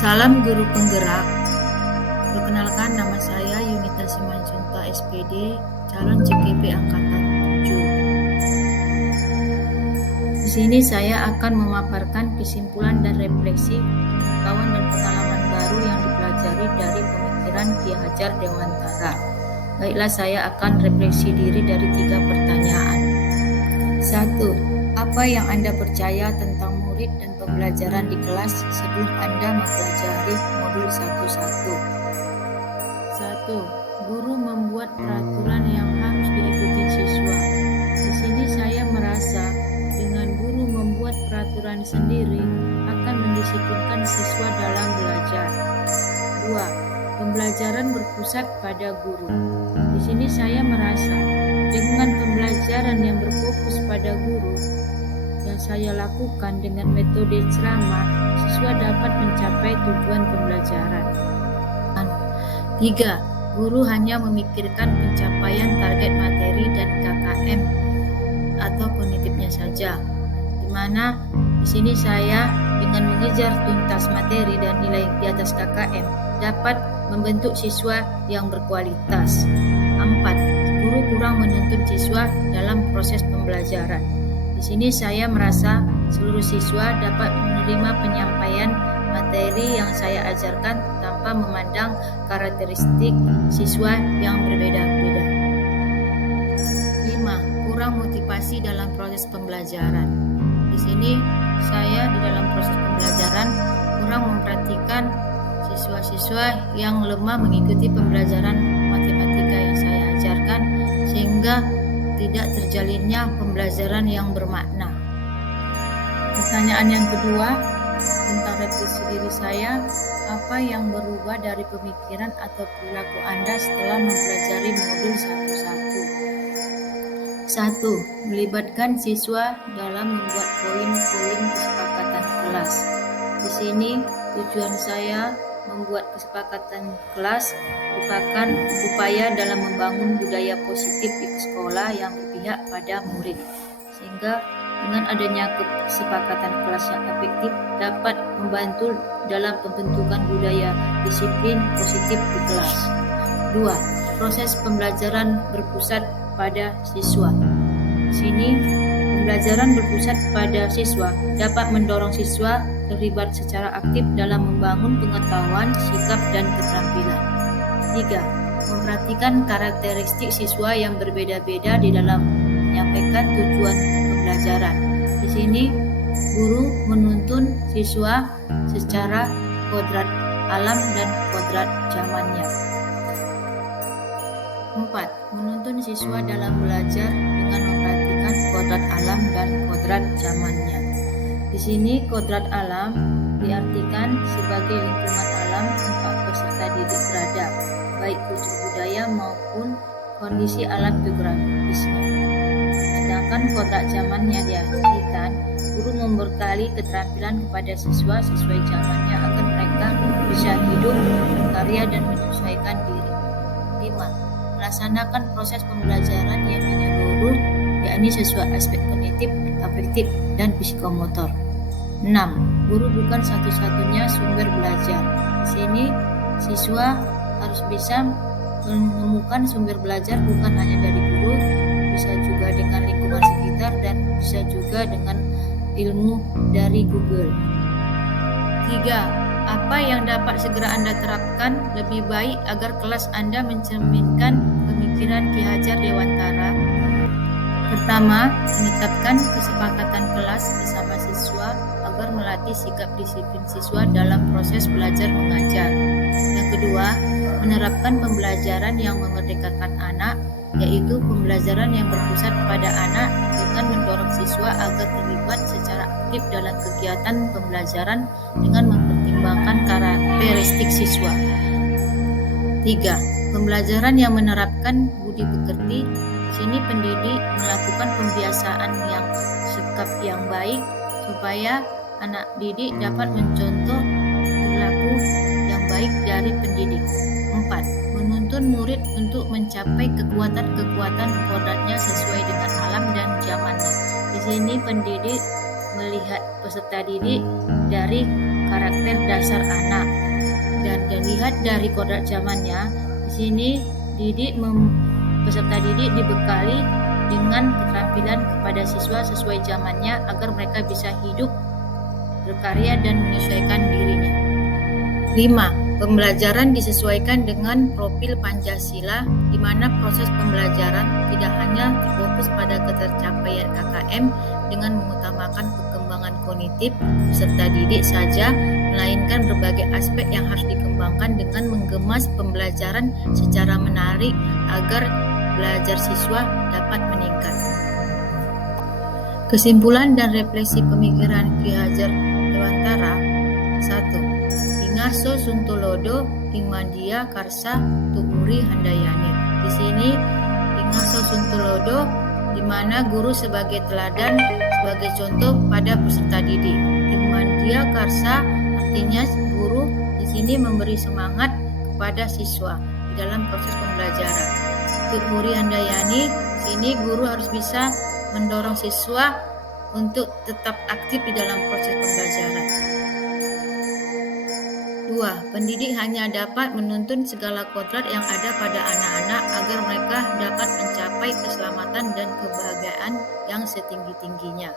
Salam guru penggerak. Perkenalkan, nama saya Yunita Simanjunta SPD, calon CKP angkatan 7. Di sini saya akan memaparkan kesimpulan dan refleksi pengetahuan dan pengalaman baru yang dipelajari dari pemikiran Ki Hajar Dewantara. Baiklah, saya akan refleksi diri dari 3 pertanyaan. 1. Apa yang Anda percaya tentang murid dan pembelajaran di kelas sebelum Anda mempelajari modul 1.1? 1. Guru membuat peraturan yang harus diikuti siswa. Di sini saya merasa dengan guru membuat peraturan sendiri akan mendisiplinkan siswa dalam belajar. 2. Pembelajaran berpusat pada guru. Di sini saya merasa dengan pembelajaran yang berfokus pada guru yang saya lakukan dengan metode ceramah, siswa dapat mencapai tujuan pembelajaran. 3. Guru hanya memikirkan pencapaian target materi dan KKM atau kognitifnya saja, di mana di sini saya dengan mengejar tuntas materi dan nilai di atas KKM dapat membentuk siswa yang berkualitas. 4. Guru kurang menuntut siswa dalam proses pembelajaran. Di sini saya merasa seluruh siswa dapat menerima penyampaian materi yang saya ajarkan tanpa memandang karakteristik siswa yang berbeda-beda. 5. Kurang motivasi dalam proses pembelajaran. Di sini saya di dalam proses pembelajaran kurang memperhatikan siswa-siswa yang lemah mengikuti pembelajaran matematika yang saya ajarkan sehingga tidak terjalinnya pembelajaran yang bermakna. Pertanyaan yang kedua tentang refleksi diri saya, apa yang berubah dari pemikiran atau perilaku Anda setelah mempelajari modul 1.1? 1. Melibatkan siswa dalam membuat poin-poin kesepakatan kelas. Di sini tujuan saya membuat kesepakatan kelas merupakan upaya dalam membangun budaya positif di sekolah yang berpihak pada murid, sehingga dengan adanya kesepakatan kelas yang efektif dapat membantu dalam pembentukan budaya disiplin positif di kelas. 2. Proses pembelajaran berpusat pada siswa. Di sini pembelajaran berpusat pada siswa dapat mendorong siswa terlibat secara aktif dalam membangun pengetahuan, sikap, dan keterampilan. 3. Memperhatikan karakteristik siswa yang berbeda-beda di dalam menyampaikan tujuan pembelajaran. Di sini, guru menuntun siswa secara kodrat alam dan kodrat zamannya. 4. Menuntun siswa dalam belajar dengan memperhatikan kodrat alam dan kodrat zamannya. Di sini kodrat alam diartikan sebagai lingkungan alam tempat peserta didik berada, baik kultur budaya maupun kondisi alam geografisnya. Sedangkan kodrat zamannya diartikan guru membekali keterampilan kepada siswa sesuai zamannya agar mereka bisa hidup, berkarya, dan menyesuaikan diri. 5. Melaksanakan proses pembelajaran yang menyeluruh, yakni sesuai aspek kognitif, afektif, dan psikomotor. 6. Guru bukan satu-satunya sumber belajar. Di sini siswa harus bisa menemukan sumber belajar bukan hanya dari guru, bisa juga dengan lingkungan sekitar dan bisa juga dengan ilmu dari Google. 3. Apa yang dapat segera Anda terapkan lebih baik agar kelas Anda mencerminkan pemikiran Ki Hajar Dewantara? Pertama, menetapkan kesepakatan kelas bersama siswa agar melatih sikap disiplin siswa dalam proses belajar mengajar. Yang kedua, menerapkan pembelajaran yang memerdekakan anak, yaitu pembelajaran yang berpusat pada anak dengan mendorong siswa agar terlibat secara aktif dalam kegiatan pembelajaran dengan mempertimbangkan karakteristik siswa. 3. Pembelajaran yang menerapkan budi pekerti. Di sini pendidik melakukan pembiasaan yang sikap yang baik supaya anak didik dapat mencontoh perilaku yang baik dari pendidik. 4. Menuntun murid untuk mencapai kekuatan-kekuatan kodratnya sesuai dengan alam dan zamannya. Di sini pendidik melihat peserta didik dari karakter dasar anak. Dan dilihat dari kodrat zamannya, di sini peserta didik dibekali dengan keterampilan kepada siswa sesuai zamannya agar mereka bisa hidup, berkarya, dan menyesuaikan dirinya. 5. Pembelajaran disesuaikan dengan profil Pancasila, di mana proses pembelajaran tidak hanya fokus pada ketercapaian KKM dengan mengutamakan perkembangan kognitif peserta didik saja, melainkan berbagai aspek yang harus dikembangkan dengan menggemas pembelajaran secara menarik agar belajar siswa dapat meningkat. Kesimpulan dan refleksi pemikiran Ki Hajar Dewantara. 1. Ingarso Suntulodo Ingmandia Karsa Tuuri Handayani. Di sini Ingarso Suntulodo, di mana guru sebagai teladan, sebagai contoh pada peserta didik. Ingmandia Karsa artinya guru di sini memberi semangat kepada siswa di dalam proses pembelajaran. Tuuri Handayani, sini guru harus bisa mendorong siswa untuk tetap aktif di dalam proses pembelajaran. 2. Pendidik hanya dapat menuntun segala kodrat yang ada pada anak-anak agar mereka dapat mencapai keselamatan dan kebahagiaan yang setinggi-tingginya.